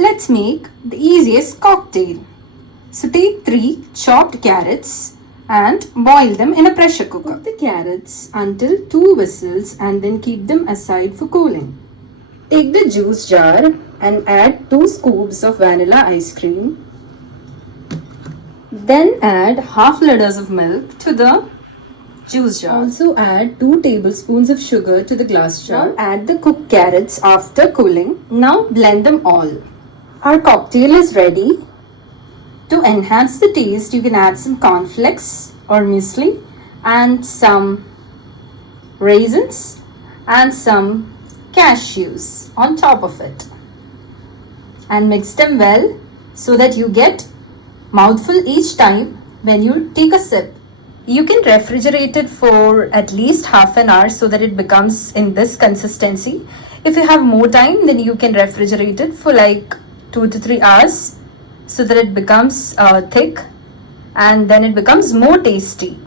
Let's make the easiest cocktail. So take 3 chopped carrots and boil them in a pressure cooker. Cook the carrots until 2 whistles and then keep them aside for cooling. Take the juice jar and add 2 scoops of vanilla ice cream. Then add half liters of milk to the juice jar. Also add 2 tablespoons of sugar to the glass jar. Now add the cooked carrots after cooling. Now blend them all. Our cocktail is ready. To enhance the taste, you can add some cornflakes or muesli and some raisins and some cashews on top of it. And mix them well so that you get mouthful each time when you take a sip. You can refrigerate it for at least half an hour so that it becomes in this consistency. If you have more time, then you can refrigerate it for like 2 to 3 hours so that it becomes thick and then it becomes more tasty.